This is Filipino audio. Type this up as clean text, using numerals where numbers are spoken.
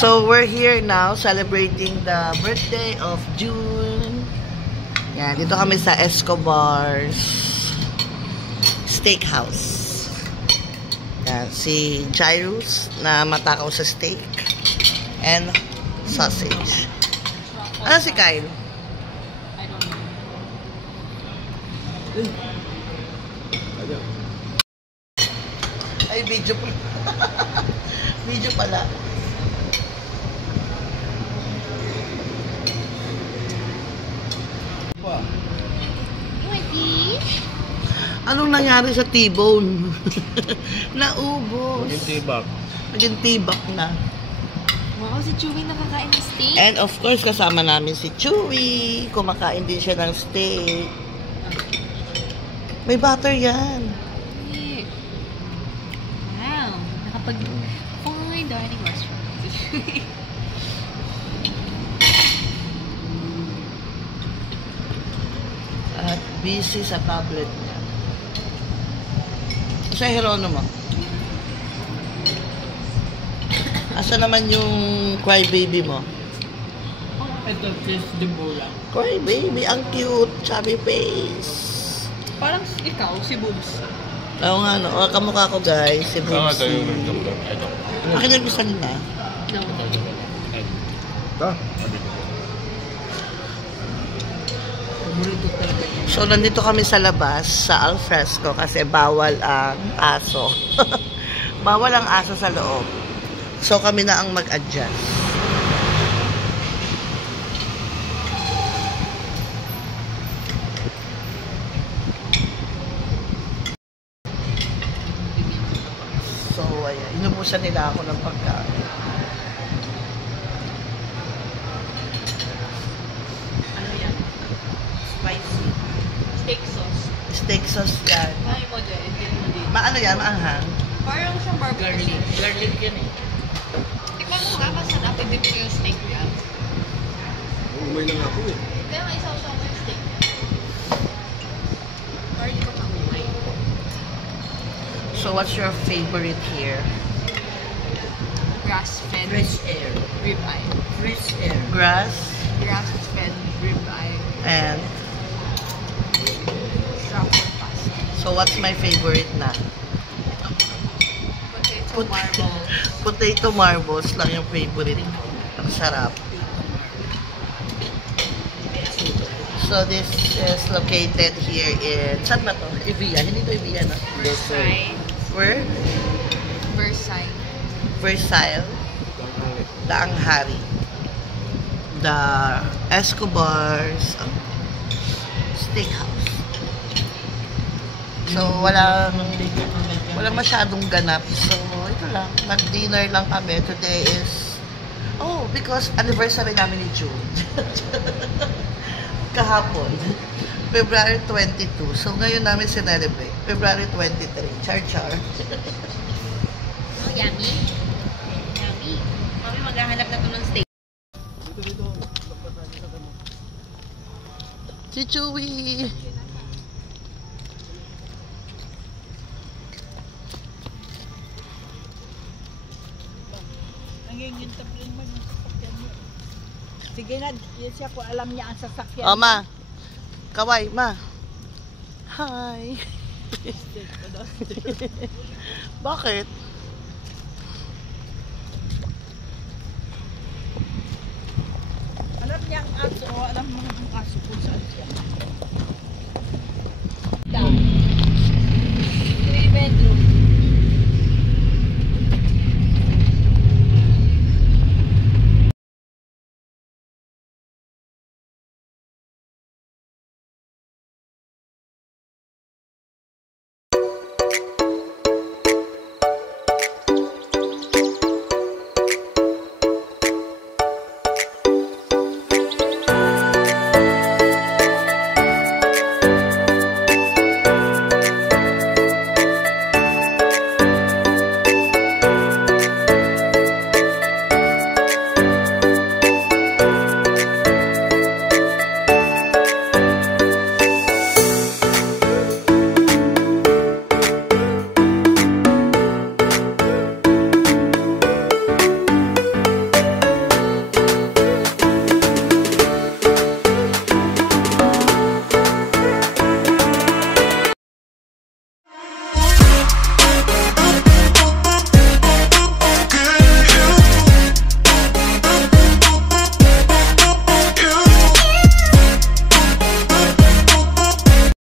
So, we're here now celebrating the birthday of June. Yan, dito kami sa Escobar's Steakhouse. Yan, si Jairus na matakaw sa steak and sausage. Ano si Kyle? I don't know. Ay, video pala. Video pala. Anong nangyari sa T-bone? Naubos. Naging tibak. Naging tibak na. Wow, si Chewy nakakain ng steak. And of course, kasama namin si Chewy. Kumakain din siya ng steak. May butter yan. Wow, nakapag-fine dining restaurant. At busy sa tablet niya. Sa Geronimo. Asa naman yung crybaby mo? Ito, sis de bola. Crybaby, ang cute, chubby face. Parang ikaw, si Boobs. Oo nga, no? O, kamukha ko, guys. Si Ito nga tayo Boobsy. yung gambar. Ito. Akin na gusto nila. No. Ito. So, nandito kami sa labas, sa alfresco, kasi bawal ang aso. Bawal ang aso sa loob. So, kami na ang mag-adjust. So, ayan. Inubusan nila ako ng pagkain. Ano yan? Spicy. Steak sauce. Steak sauce yan. Ay mo dyan, hindi mo din. Maano yan? Maanghang? Parang siyang barbecue. Garlic yan eh. Tikman mo nga, masarap. I-dip mo yung steak niya. Umay na nga po eh. Kaya nga isaw-saw mo yung steak niya. Parang hindi ka pangumay. So, what's your favorite here? Grass-fed air. ribeye. Fresh air. Grass Grass-fed ribeye. and... Truffle pasta. So, what's my favorite na? Potato marbles. Potato marbles lang yung favorite ko. Ang sarap. So, this is located here in... Saan ba to? Evia. Hindi to Evia, no? Versailles. Where? Versailles. Versailles. Daang Hari. The Escobar's Steakhouse. So, walang masyadong ganap. So, ito lang. Nag-dinner lang kami. Today is... Oh, because anniversary namin ni June. Kahapon. February 22. So, ngayon namin sinelebrate. February 23. Char-char. Oh, yummy. Yummy. Mami, maghahanap na to ng steak. Si Chewy. Nangingintab rin man yung sasakyan niya. Sige na, yun siya kung alam niya ang sasakyan. Oh, ma. Kaway, ma. Hi. Bakit? Alam niya ang aso, alam mga